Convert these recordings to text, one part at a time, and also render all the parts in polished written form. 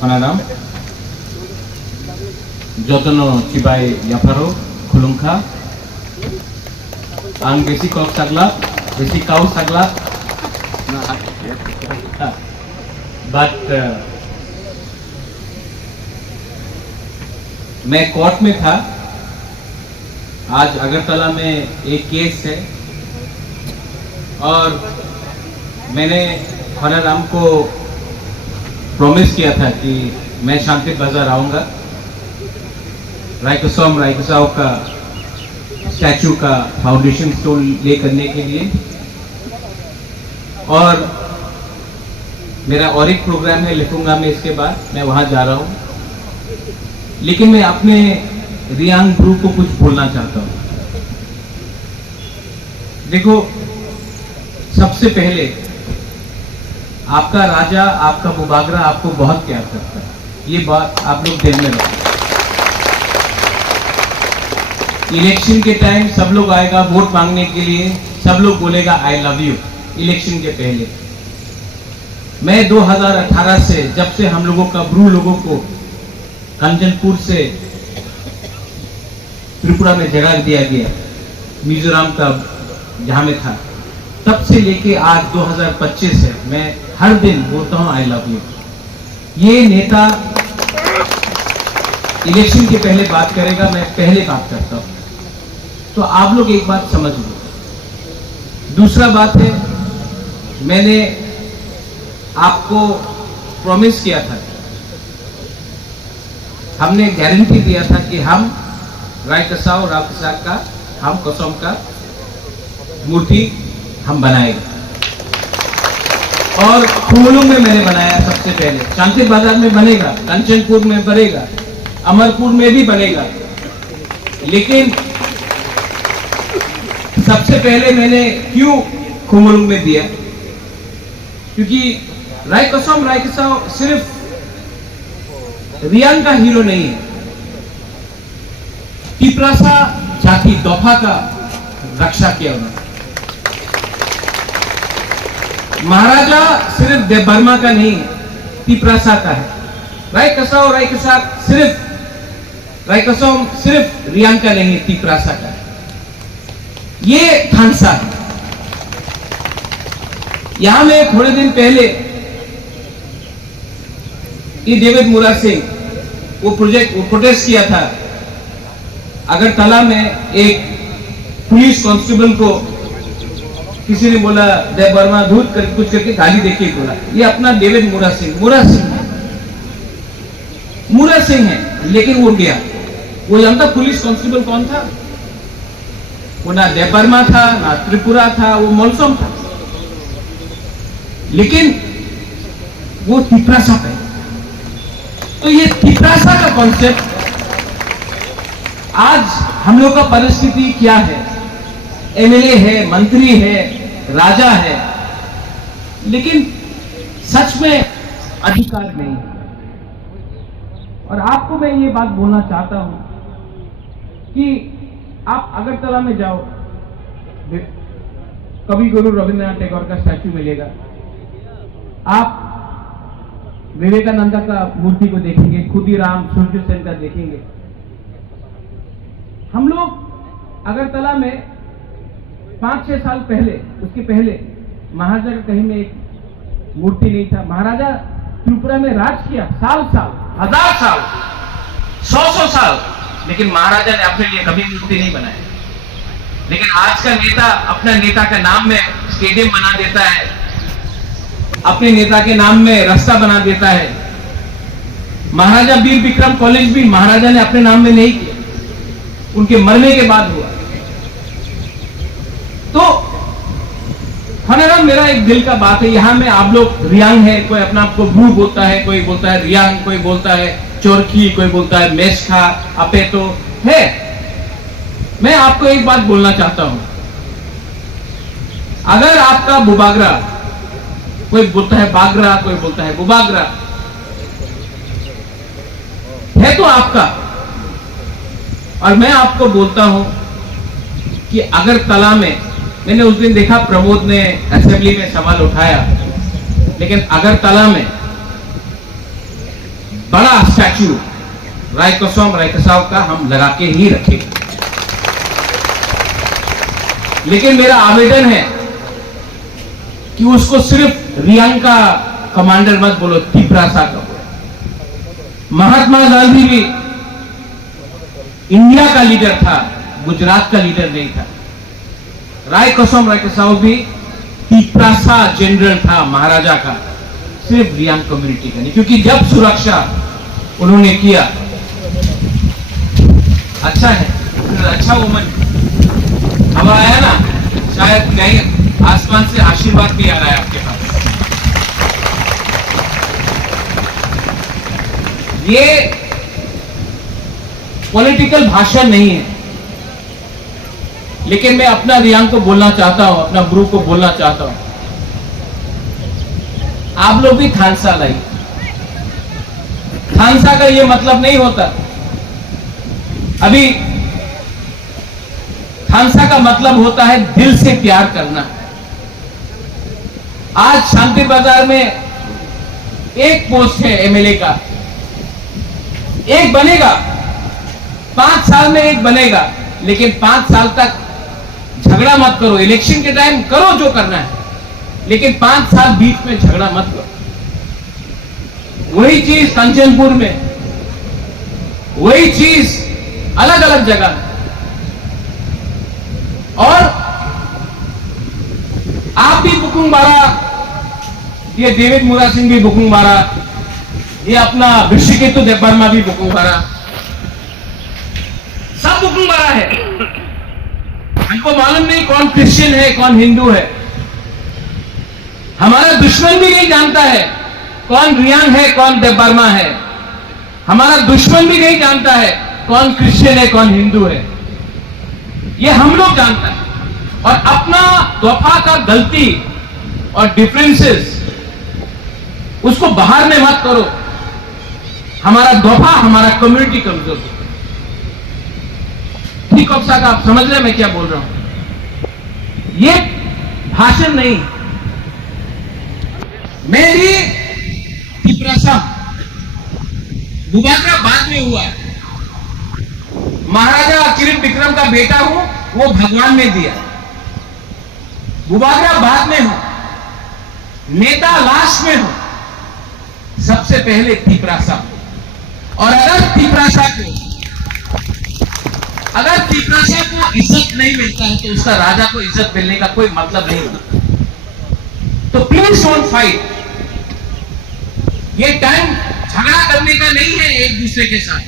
Honaram Jotono Chibai Yaparo Kulungka Ang besi kok sagla besi kau sagla but मैं court में था आज अगरतला में एक केस है और मैंने हनाराम को प्रॉमिस किया था कि मैं शांति बाजार आऊंगा रायकसाव का स्टैचू का फाउंडेशन स्टोन ले करने के लिए और मेरा और एक प्रोग्राम है लिखूंगा मैं इसके बाद मैं वहां जा रहा हूं लेकिन मैं अपने रियांग ब्रू को कुछ बोलना चाहता हूं। देखो सबसे पहले आपका राजा आपका बुबागरा आपको बहुत प्यार करता है ये बात आप लोग दिल में रखो। इलेक्शन के टाइम सब लोग आएगा वोट मांगने के लिए सब लोग बोलेगा आई लव यू इलेक्शन के पहले। मैं 2018 से जब से हम लोगों का ब्रू लोगों को कंचनपुर से त्रिपुरा में जगह दिया गया मिजोरम का जहां में था तब से लेके आज 2025 से मैं हर दिन बोलता हूं आई लव यू। ये नेता इलेक्शन के पहले बात करेगा मैं पहले बात करता हूं तो आप लोग एक बात समझ लो। दूसरा बात है मैंने आपको प्रॉमिस किया था हमने गारंटी दिया था कि हम रायकसाव का हम कसम का मूर्ति हम बनाएंगे और खुमलुंग में मैंने बनाया सबसे पहले शांति बाजार में बनेगा कंचनपुर में बनेगा अमरपुर में भी बनेगा लेकिन सबसे पहले मैंने क्यों खुमलुंग में दिया क्योंकि रायकसाव सिर्फ रियांग का हीरो नहीं है तिप्रासा जाति दोफा का रक्षा किया उन्होंने। महाराजा सिर्फ देवबर्मा का नहीं तिप्रासा का है रायकसाव सिर्फ रियांग का नहीं तिप्रासा का है। ये थानसा है। यहां में थोड़े दिन पहले डेविड मुरा सिंह वो प्रोटेस्ट किया था अगरतला में एक पुलिस कांस्टेबल को किसी ने बोला देवबर्मा धूत कर कुछ करके गाली देके बोला ये अपना डेविड मुरा सिंह है लेकिन वो गया वो जानता पुलिस कांस्टेबल कौन था वो ना देवबर्मा था ना त्रिपुरा था वो मोलसोम था लेकिन वो तिप्रासा पे तो ये तिप्रासा का कॉन्सेप्ट आज हम लोग का परिस्थिति क्या है एमएलए है मंत्री है राजा है लेकिन सच में अधिकार नहीं है। और आपको मैं ये बात बोलना चाहता हूं कि आप अगरतला में जाओ कवि गुरु रविंद्रनाथ टैगोर का स्टैचू मिलेगा आप विवेकानंद का मूर्ति को देखेंगे खुदीराम सूर्य सेन का देखेंगे। हम लोग अगरतला में 5-6 साल पहले उसके पहले महाराजा का कहीं में एक मूर्ति नहीं था। महाराजा त्रिपुरा में राज किया साल 1000 साल 100 साल लेकिन महाराजा ने अपने लिए कभी मूर्ति नहीं बनाई। लेकिन आज का नेता अपना नेता के नाम में स्टेडियम बना देता है अपने नेता के नाम में रास्ता बना देता है। महाराजा वीर विक्रम कॉलेज भी महाराजा ने अपने नाम में नहीं किया उनके मरने के बाद हुआ। तो हनाराम मेरा एक दिल का बात है यहां में आप लोग रियांग है कोई अपना आपको ब्रू बोलता है कोई बोलता है रियांग कोई बोलता है चोरखी कोई बोलता है मेस्खा अपेतो है। मैं आपको एक बात बोलना चाहता हूं अगर आपका बुबागरा कोई बोलता है बागरा कोई बोलता है बुबागरा है तो आपका और मैं आपको बोलता हूं कि अगरतला में मैंने उस दिन देखा प्रमोद ने असेंबली में सवाल उठाया लेकिन अगरतला में बड़ा स्टैच्यू रायकोसम रायकसाव का हम लगा के ही रखेंगे। लेकिन मेरा आवेदन है कि उसको सिर्फ रियांग का कमांडर मत बोलो, तिपरासा का बोलो। महात्मा गांधी भी इंडिया का लीडर था, गुजरात का लीडर नहीं था। रायकोसम रायकसाव भी तिपरासा जनरल था, महाराजा का, सिर्फ रियांग कम्युनिटी का नहीं। क्योंकि जब सुरक्षा उन्होंने किया, अच्छा है, अच्छा वुमन, हवा आया ना, शायद नहीं, आसमान से आशीर्वाद भी आ रहा है आपके पास। ये पॉलिटिकल भाषण नहीं है, लेकिन मैं अपना रियांग को बोलना चाहता हूं, अपना ग्रुप को बोलना चाहता हूं, आप लोग भी थानसा लाइए। थानसा का ये मतलब नहीं होता, अभी थानसा का मतलब होता है दिल से प्यार करना। आज शांति बाजार में एक पोस्ट है एमएलए का, एक बनेगा, 5 साल में एक बनेगा, लेकिन 5 साल तक झगड़ा मत करो। इलेक्शन के टाइम करो जो करना है, लेकिन 5 साल बीच में झगड़ा मत करो। वही चीज कंचनपुर में, वही चीज अलग अलग जगह में। और आप भी बुकुंग बारा, ये डेविड मुरा सिंह भी बुकुंग बारा, ये अपना ऋषिकेतु देवबर्मा भी बुकुंग बारा, सब बुकुंग बारा है। हमको मालूम नहीं कौन क्रिश्चियन है कौन हिंदू है। हमारा दुश्मन भी नहीं जानता है कौन रियांग है कौन देवबर्मा है। हमारा दुश्मन भी नहीं जानता है कौन क्रिश्चियन है कौन हिंदू है। ये हम लोग जानता है। और अपना दफा का गलती और डिफरेंसेस उसको बाहर में मत करो। हमारा दफा, हमारा कम्युनिटी कमजोर। ठीक है साहब, आप समझ रहे हैं मैं क्या बोल रहा हूं। ये भाषण नहीं। मैं भी तिपरासा बुबागरा बाद में हुआ, महाराजा किरीट विक्रम का बेटा हूं, वो भगवान ने दिया। बुबागरा बाद में हूं, नेता लास्ट में हूं, सबसे पहले तिपरासा। और अगर तिपरासा को इज्जत नहीं मिलता है तो उसका राजा को इज्जत मिलने का कोई मतलब नहीं होता। तो प्लीज डोंट फाइट। ये टाइम झगड़ा करने का नहीं है एक दूसरे के साथ।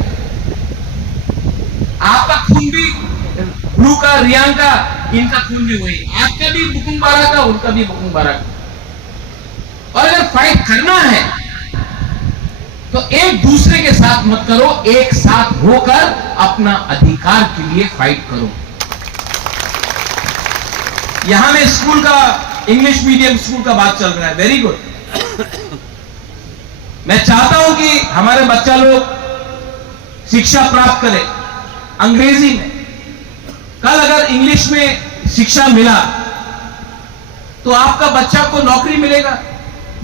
आपका खून भी ब्लू का, रियांग का, इनका खून भी वही, आपका भी बुकुंग बारा का, उनका भी बुकुंग बारा का। और अगर फाइट करना है तो एक दूसरे के साथ मत करो, एक साथ होकर अपना अधिकार के लिए फाइट करो। यहां में स्कूल का, इंग्लिश मीडियम स्कूल का बात चल रहा है, वेरी गुड। मैं चाहता हूं कि हमारे बच्चा लोग शिक्षा प्राप्त करें अंग्रेजी में। कल अगर इंग्लिश में शिक्षा मिला तो आपका बच्चा को नौकरी मिलेगा,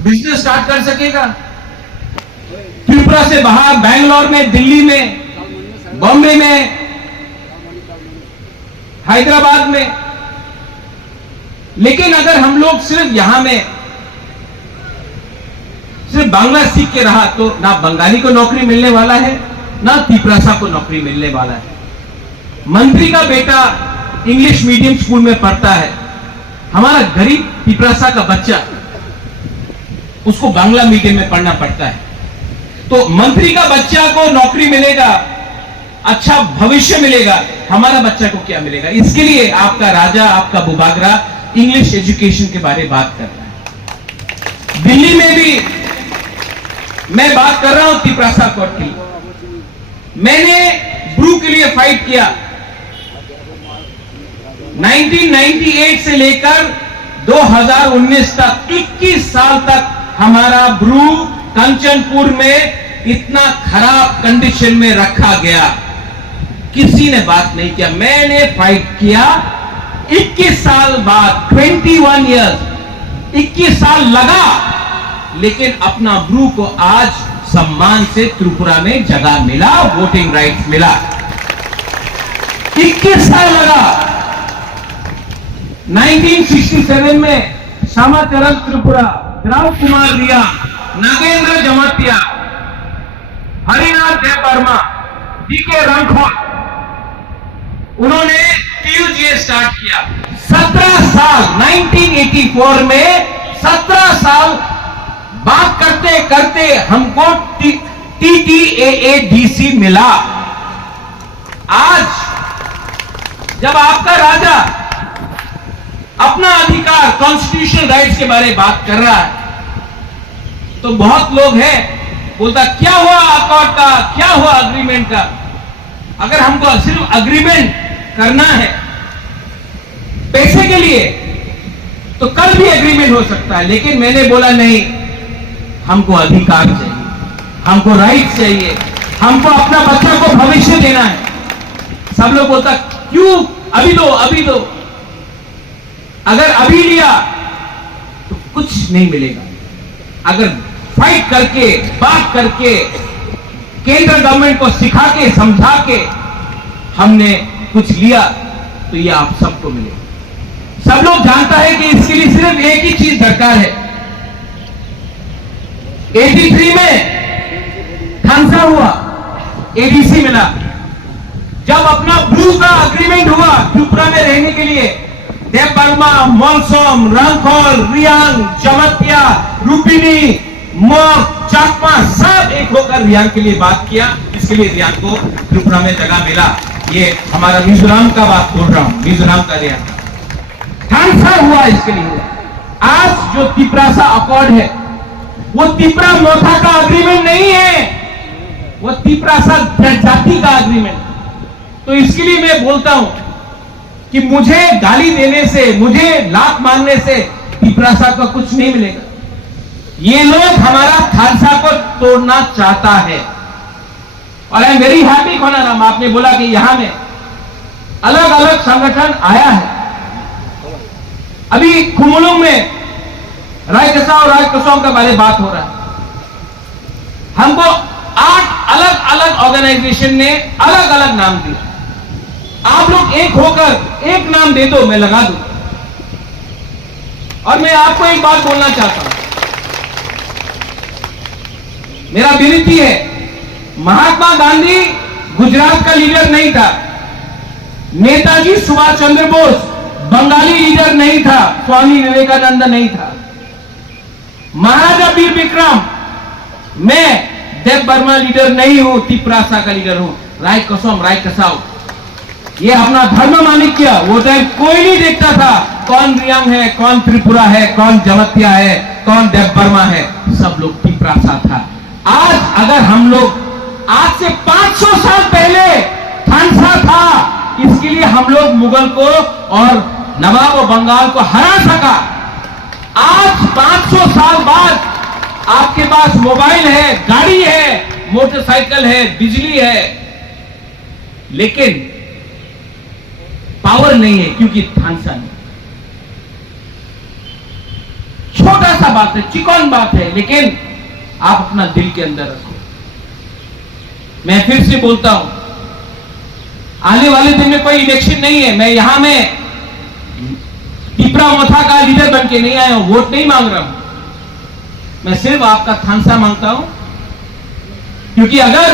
बिजनेस स्टार्ट कर सकेगा। त्रिपुरा से बाहर, बैंगलोर में, दिल्ली में, बॉम्बे में, हैदराबाद में। लेकिन अगर हम लोग सिर्फ यहां में सिर्फ बांग्ला सीख के रहा तो ना बंगाली को नौकरी मिलने वाला है, ना तिपरासा को नौकरी मिलने वाला है। मंत्री का बेटा इंग्लिश मीडियम स्कूल में पढ़ता है, हमारा गरीब तिपरासा का बच्चा, उसको बांग्ला मीडियम में पढ़ना पड़ता है। तो मंत्री का बच्चा को नौकरी मिलेगा, अच्छा भविष्य मिलेगा, हमारा बच्चा को क्या मिलेगा? इसके लिए आपका राजा, आपका बुबागरा इंग्लिश एजुकेशन के बारे में बात कर रहा है। दिल्ली में भी मैं बात कर रहा हूं तिपरासा कोर्ट की। मैंने ब्रू के लिए फाइट किया 1998 से लेकर 2019 तक, 21 साल तक हमारा ब्रू कंचनपुर में इतना खराब कंडीशन में रखा गया, किसी ने बात नहीं किया। मैंने फाइट किया 21 साल बाद, 21 इयर्स, 21 साल लगा, लेकिन अपना ब्रू को आज सम्मान से त्रिपुरा में जगह मिला, वोटिंग राइट्स मिला। 21 साल लगा। 1967 में श्यामाचरण त्रिपुरा, द्रव कुमार रिया, नागेंद्र जमातिया, हरिनाथ देव वर्मा, डीके रणखोर, उन्होंने टीयूजीए स्टार्ट किया। 17 साल 1984 में 17 साल बात करते करते हमको TTAADC मिला। आज जब आपका राजा अपना अधिकार, कॉन्स्टिट्यूशनल राइट्स के बारे में बात कर रहा है, तो बहुत लोग हैं बोलता क्या हुआ अकॉर्ड का, क्या हुआ अग्रीमेंट का। अगर हमको सिर्फ अग्रीमेंट करना है पैसे के लिए तो कल भी एग्रीमेंट हो सकता है, लेकिन मैंने बोला नहीं, हमको अधिकार चाहिए, हमको राइट चाहिए, हमको अपना बच्चा को भविष्य देना है। सब लोग बोलता क्यों अभी दो, अभी दो। अगर अभी लिया तो कुछ नहीं मिलेगा। अगर फाइट करके, बात करके, केंद्र गवर्नमेंट को सिखा के, समझा के हमने कुछ लिया तो ये आप सबको मिलेगा। सब लोग जानता है कि इसके लिए सिर्फ एक ही चीज दरकार है। 83 में थानसा हुआ, एडीसी मिला। जब अपना ब्लू का अग्रीमेंट हुआ त्रिपुरा में रहने के लिए, देव वर्मा, मोलसोम, रंगखोल, रियांग, जमतिया, रूपिनी, मोक, चाकमा सब एक होकर रियांग के लिए बात किया। इसके लिए रियांग को त्रिपुरा में जगह मिला। ये हमारा मिजोरम का बात बोल रहा हूं, मिजोरम का रियांग थानसा हुआ, इसके लिए हुआ। आज जो तिपरासा अकॉर्ड है वो तिपरा मोथा का अग्रीमेंट नहीं है, वो तिपरासा जाति का अग्रीमेंट। तो इसके लिए मैं बोलता हूं कि मुझे गाली देने से, मुझे लात मारने से तिपरासा को कुछ नहीं मिलेगा। ये लोग हमारा खालसा को तोड़ना चाहता है। और आई एम वेरी हैप्पी खोनाराम, आपने बोला कि यहां में अलग अलग संगठन आया है। अभी खुमुलुंग में रायकसा और राजकसोम का बारे बात हो रहा है। हमको 8 अलग अलग ऑर्गेनाइजेशन ने अलग अलग नाम दिए। आप लोग एक होकर एक नाम दे दो, मैं लगा दूं। और मैं आपको एक बात बोलना चाहता हूं, मेरा विनती है, महात्मा गांधी गुजरात का लीडर नहीं था, नेताजी सुभाष चंद्र बोस बंगाली लीडर नहीं था, स्वामी विवेकानंद नहीं था, महाराजा वीर विक्रम, मैं देव वर्मा लीडर नहीं हूं, तिपरासा का लीडर हूं, रायकसोम, रायकसाऊ। ये अपना धर्म मानिक किया। वो टाइम कोई नहीं देखता था कौन रियांग है, कौन त्रिपुरा है, कौन जमतिया है, कौन देव वर्मा है, सब लोग तिपरासा था। आज अगर हम लोग, आज से 500 साल पहले थानसा था, इसके लिए हम लोग मुगल को और नवाब और बंगाल को हरा सका। आज 500 साल बाद आपके पास मोबाइल है, गाड़ी है, मोटरसाइकिल है, बिजली है, लेकिन पावर नहीं है क्योंकि थानसा नहीं। छोटा सा बात है, चिकन बात है, लेकिन आप अपना दिल के अंदर रखो। मैं फिर से बोलता हूं, आने वाले दिन में कोई इलेक्शन नहीं है। मैं यहां में तिपरा मोथा का लीडर बन के नहीं आया हूं, वोट नहीं मांग रहा हूं। मैं सिर्फ आपका थानसा मांगता हूं, क्योंकि अगर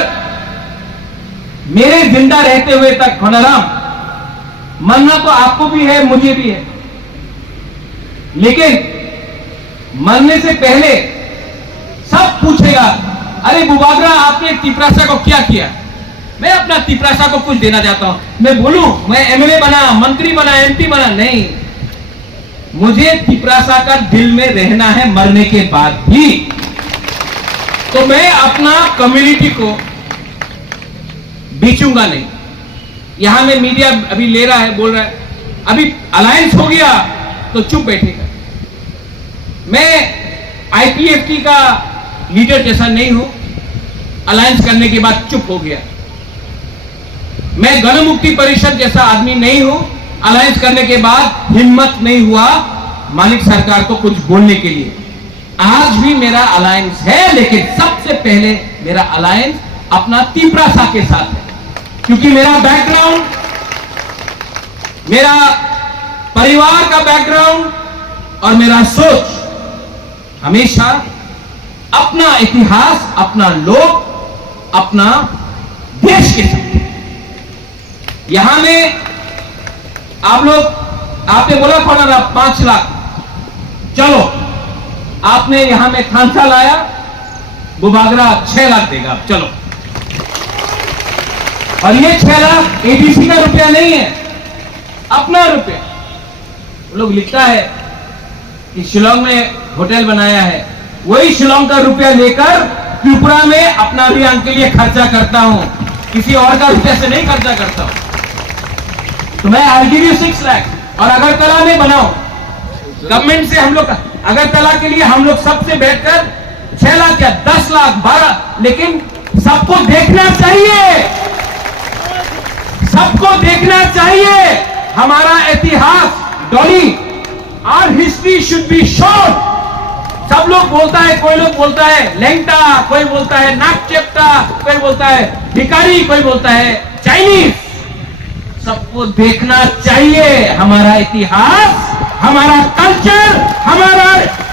मेरे जिंदा रहते हुए तक खोनाराम, मरना तो आपको भी है, मुझे भी है, लेकिन मरने से पहले सब पूछेगा, अरे बुबागरा आपने तिपरासा को क्या किया। मैं अपना तिपरासा को कुछ देना चाहता हूं। मैं बोलूं मैं एमएलए बना, मंत्री बना, एमपी बना, नहीं, मुझे तिपरासा का दिल में रहना है मरने के बाद भी। तो मैं अपना कम्युनिटी को बेचूंगा नहीं। यहां में मीडिया अभी ले रहा है, बोल रहा है अभी अलायंस हो गया तो चुप बैठेगा। मैं आईपीएफटी का लीडर जैसा नहीं हूं, अलायंस करने के बाद चुप हो गया। मैं गण मुक्ति परिषद जैसा आदमी नहीं हूं, अलायंस करने के बाद हिम्मत नहीं हुआ मालिक सरकार को कुछ बोलने के लिए। आज भी मेरा अलायंस है, लेकिन सबसे पहले मेरा अलायंस अपना तिपरासा के साथ है, क्योंकि मेरा बैकग्राउंड, मेरा परिवार का बैकग्राउंड और मेरा सोच हमेशा अपना इतिहास, अपना लोग, अपना देश के साथ। यहां में आप लोग, आपने बोला था ना 5 लाख, चलो आपने यहां में खांसा लाया, बुबागरा 6 लाख देगा, चलो। और ये 6 लाख एडीसी का रुपया नहीं है, अपना रुपया। वो लोग लिखता है कि शिलोंग में होटल बनाया है, वही शिलोंग का रुपया लेकर त्रिपुरा में अपना अभियान के लिए खर्चा करता हूं, किसी और का रुपया से नहीं खर्चा करता हूं। तो मैं आई गिव यू 6 लाख। और अगरतला में बनाओ, गवर्नमेंट से हम लोग, अगरतला के लिए हम लोग सबसे बैठकर 6 लाख या 10 लाख 12, लेकिन सबको देखना चाहिए, सबको देखना चाहिए हमारा इतिहास। Dolly, our history should be shown. सब लोग बोलता है, कोई लोग बोलता है लेंगटा, कोई बोलता है नागचेप्टा, कोई बोलता है भिखारी, कोई बोलता है चाइनीज। सबको देखना चाहिए हमारा इतिहास, हमारा कल्चर, हमारा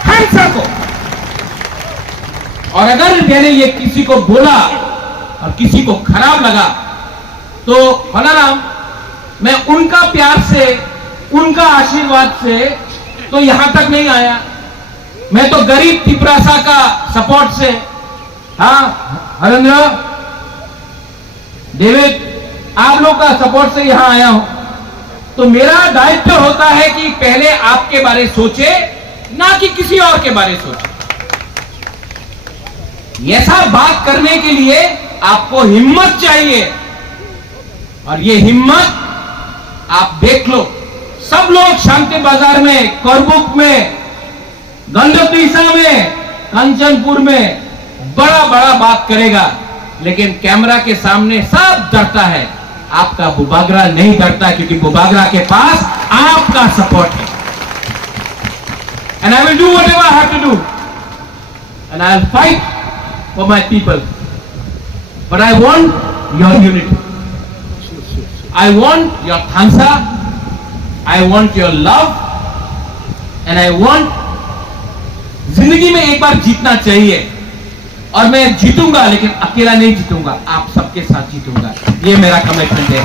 खालसा को। और अगर मैंने ये किसी को बोला और किसी को खराब लगा, तो फलाराम, मैं उनका प्यार से, उनका आशीर्वाद से तो यहां तक नहीं आया। मैं तो गरीब तिपरासा का सपोर्ट से, हाँ हरेंद्र, डेविड, आप लोग का सपोर्ट से यहां आया हूं। तो मेरा दायित्व होता है कि पहले आपके बारे सोचे, ना कि किसी और के बारे सोचे। ऐसा बात करने के लिए आपको हिम्मत चाहिए, और ये हिम्मत आप देख लो। सब लोग शांति बाजार में, करबुक में, गंडकीसा में, कंचनपुर में बड़ा बड़ा बात करेगा, लेकिन कैमरा के सामने सब डरता है। आपका बुबागरा नहीं डरता, क्योंकि बुबागरा के पास आपका सपोर्ट है। And I will do whatever I have to do, and I will fight for my people, but I want your unity, I want your Khalsa, I want your love, and I want, जिंदगी में एक बार जीतना चाहिए, और मैं जीतूंगा, लेकिन अकेला नहीं जीतूंगा, आप सबके साथ जीतूंगा। ये मेरा कमिटमेंट है।